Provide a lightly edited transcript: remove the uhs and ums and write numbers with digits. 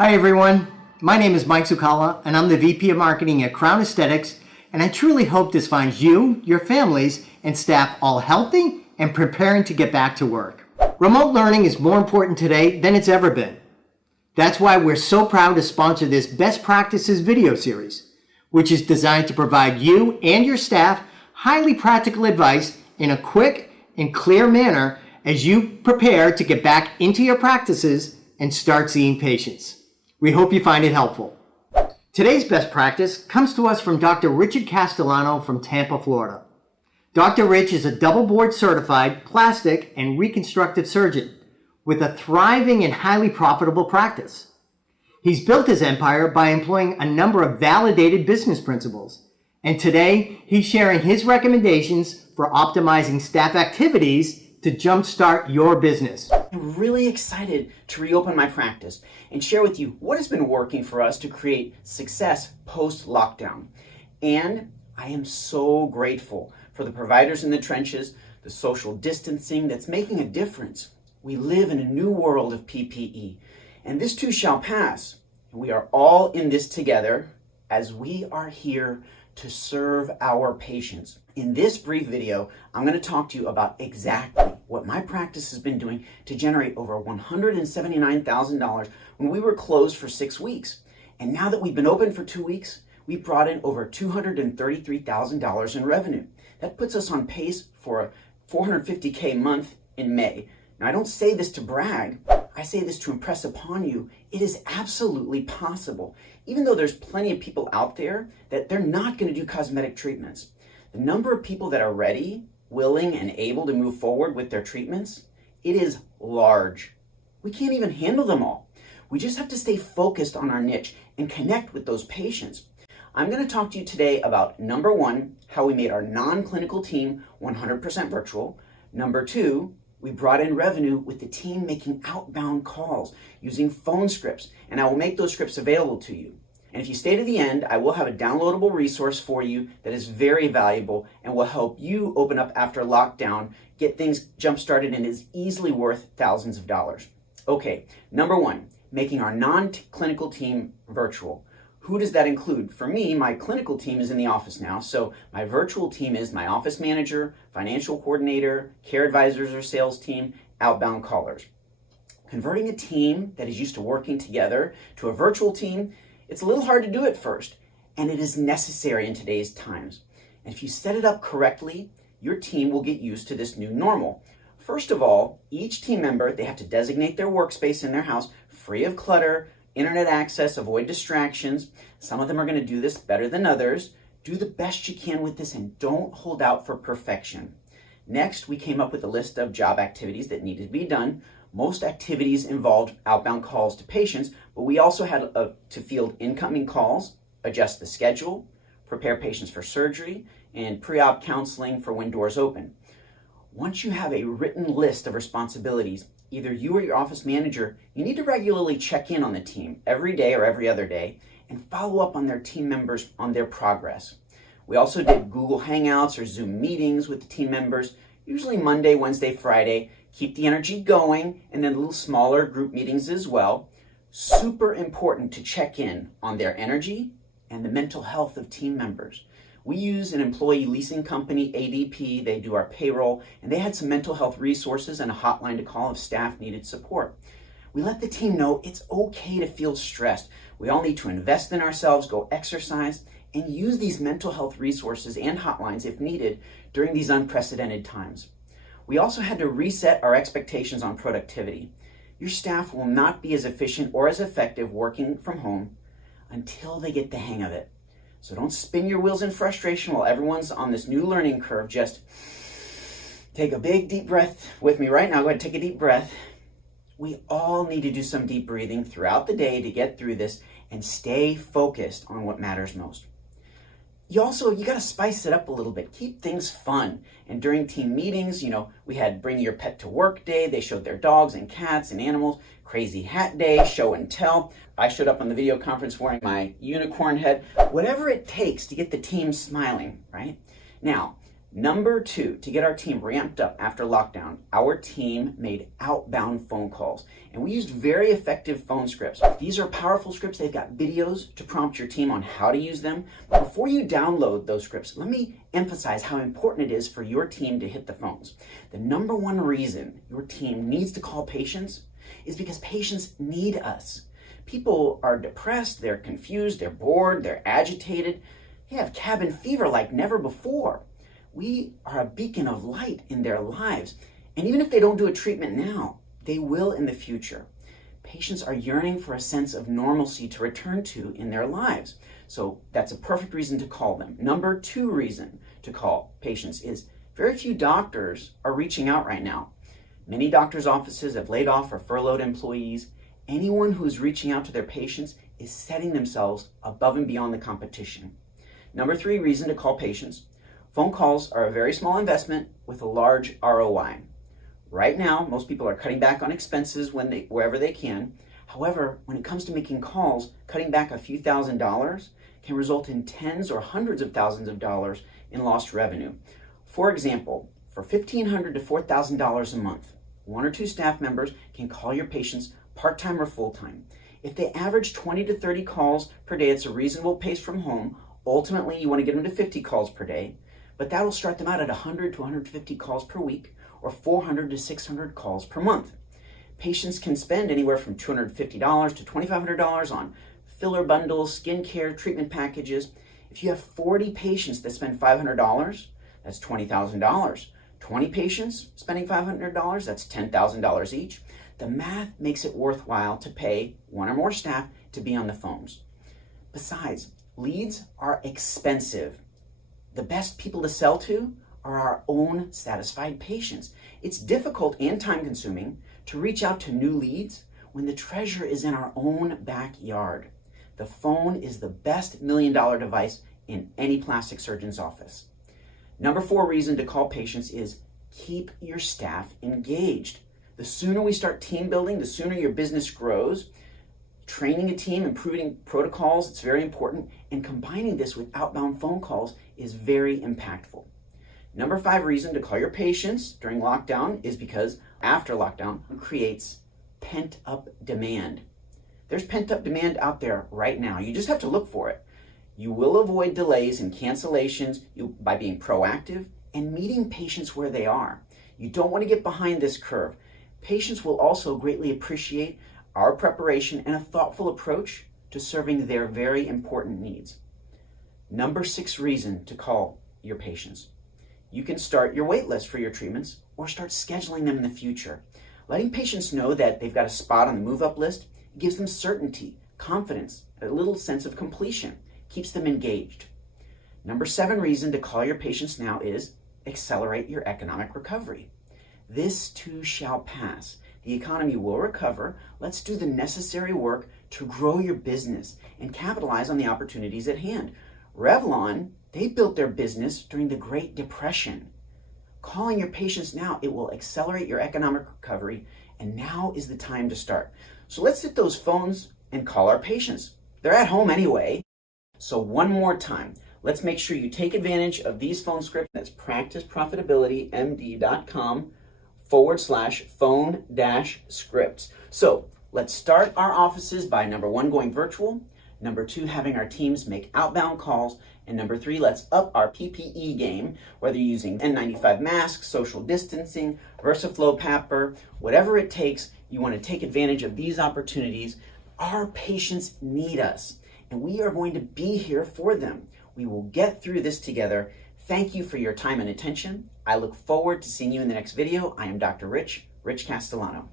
Hi everyone, my name is Mike Zucala and I'm the VP of Marketing at Crown Aesthetics, and I truly hope this finds you, your families, and staff all healthy and preparing to get back to work. Remote learning is more important today than it's ever been. That's why we're so proud to sponsor this Best Practices video series, which is designed to provide you and your staff highly practical advice in a quick and clear manner as you prepare to get back into your practices and start seeing patients. We hope you find it helpful. Today's best practice comes to us from Dr. Richard Castellano from Tampa, Florida. Dr. Rich is a double board certified plastic and reconstructive surgeon with a thriving and highly profitable practice. He's built his empire by employing a number of validated business principles, and today he's sharing his recommendations for optimizing staff activities to jumpstart your business. I'm really excited to reopen my practice and share with you what has been working for us to create success post-lockdown. And I am so grateful for the providers in the trenches, the social distancing that's making a difference. We live in a new world of PPE, and this too shall pass. We are all in this together as we are here to serve our patients. In this brief video, I'm going to talk to you about exactly what my practice has been doing to generate over $179,000 when we were closed for 6 weeks. And now that we've been open for 2 weeks, we brought in over $233,000 in revenue. That puts us on pace for a $450K month in May. Now, I don't say this to brag. I say this to impress upon you. It is absolutely possible. Even though there's plenty of people out there that they're not going to do cosmetic treatments, the number of people that are ready, willing, and able to move forward with their treatments, it is large. We can't even handle them all. We just have to stay focused on our niche and connect with those patients. I'm going to talk to you today about number one, how we made our non-clinical team 100% virtual. Number two, we brought in revenue with the team making outbound calls using phone scripts, and I will make those scripts available to you. And if you stay to the end, I will have a downloadable resource for you that is very valuable and will help you open up after lockdown, get things jump-started, and is easily worth thousands of dollars. Okay, number one, making our non-clinical team virtual. Who does that include? For me, my clinical team is in the office now, so my virtual team is my office manager, financial coordinator, care advisors or sales team, outbound callers. Converting a team that is used to working together to a virtual team, it's a little hard to do at first, and it is necessary in today's times. And if you set it up correctly, your team will get used to this new normal. First of all, each team member, they have to designate their workspace in their house free of clutter, internet access, avoid distractions. Some of them are going to do this better than others. Do the best you can with this and don't hold out for perfection. Next, we came up with a list of job activities that needed to be done. Most activities involved outbound calls to patients, but we also had to field incoming calls, adjust the schedule, prepare patients for surgery, and pre-op counseling for when doors open. Once you have a written list of responsibilities, either you or your office manager, you need to regularly check in on the team every day or every other day and follow up on their team members on their progress. We also did Google Hangouts or Zoom meetings with the team members, usually Monday, Wednesday, Friday. Keep the energy going, and then little smaller group meetings as well. Super important to check in on their energy and the mental health of team members. We use an employee leasing company, ADP. They do our payroll, and they had some mental health resources and a hotline to call if staff needed support. We let the team know it's okay to feel stressed. We all need to invest in ourselves, go exercise, and use these mental health resources and hotlines if needed during these unprecedented times. We also had to reset our expectations on productivity. Your staff will not be as efficient or as effective working from home until they get the hang of it. So don't spin your wheels in frustration while everyone's on this new learning curve. Just take a big deep breath with me right now. Go ahead and take a deep breath. We all need to do some deep breathing throughout the day to get through this and stay focused on what matters most. You got to spice it up a little bit. Keep things fun. And during team meetings, we had Bring Your Pet to Work Day. They showed their dogs and cats and animals. Crazy Hat Day, show and tell. I showed up on the video conference wearing my unicorn head. Whatever it takes to get the team smiling, right? Now, Number two, to get our team ramped up after lockdown, our team made outbound phone calls, and we used very effective phone scripts. These are powerful scripts. They've got videos to prompt your team on how to use them. But before you download those scripts, let me emphasize how important it is for your team to hit the phones. The number one reason your team needs to call patients is because patients need us. People are depressed, they're confused, they're bored, they're agitated. They have cabin fever like never before. We are a beacon of light in their lives. And even if they don't do a treatment now, they will in the future. Patients are yearning for a sense of normalcy to return to in their lives. So that's a perfect reason to call them. Number two reason to call patients is very few doctors are reaching out right now. Many doctors' offices have laid off or furloughed employees. Anyone who is reaching out to their patients is setting themselves above and beyond the competition. Number three reason to call patients. Phone calls are a very small investment with a large ROI. Right now, most people are cutting back on expenses wherever they can. However, when it comes to making calls, cutting back a few $1,000s can result in tens or hundreds of thousands of dollars in lost revenue. For example, for $1,500 to $4,000 a month, one or two staff members can call your patients part-time or full-time. If they average 20 to 30 calls per day, it's a reasonable pace from home. Ultimately, you want to get them to 50 calls per day. But that'll start them out at 100 to 150 calls per week or 400 to 600 calls per month. Patients can spend anywhere from $250 to $2,500 on filler bundles, skincare, treatment packages. If you have 40 patients that spend $500, that's $20,000. 20 patients spending $500, that's $10,000 each. The math makes it worthwhile to pay one or more staff to be on the phones. Besides, leads are expensive. The best people to sell to are our own satisfied patients. It's difficult and time-consuming to reach out to new leads when the treasure is in our own backyard. The phone is the best $1 million device in any plastic surgeon's office. Number four reason to call patients is keep your staff engaged. The sooner we start team building, the sooner your business grows. Training a team, improving protocols, it's very important, and combining this with outbound phone calls is very impactful. Number five reason to call your patients during lockdown is because after lockdown creates pent-up demand. There's pent-up demand out there right now. You just have to look for it. You will avoid delays and cancellations by being proactive and meeting patients where they are. You don't want to get behind this curve. Patients will also greatly appreciate our preparation and a thoughtful approach to serving their very important needs. Number six reason to call your patients. You can start your wait list for your treatments or start scheduling them in the future. Letting patients know that they've got a spot on the move-up list gives them certainty, confidence, a little sense of completion, keeps them engaged. Number seven reason to call your patients now is accelerate your economic recovery. This too shall pass. The economy will recover. Let's do the necessary work to grow your business and capitalize on the opportunities at hand. Revlon, they built their business during the Great Depression. Calling your patients now, it will accelerate your economic recovery, and now is the time to start. So let's hit those phones and call our patients. They're at home anyway. So one more time, let's make sure you take advantage of these phone scripts. That's practiceprofitabilitymd.com/phone-scripts. So let's start our offices by number one, going virtual. Number two, having our teams make outbound calls. And number three, let's up our PPE game, whether you're using N95 masks, social distancing, VersaFlow Papper, whatever it takes, you want to take advantage of these opportunities. Our patients need us, and we are going to be here for them. We will get through this together. Thank you for your time and attention. I look forward to seeing you in the next video. I am Dr. Rich Castellano.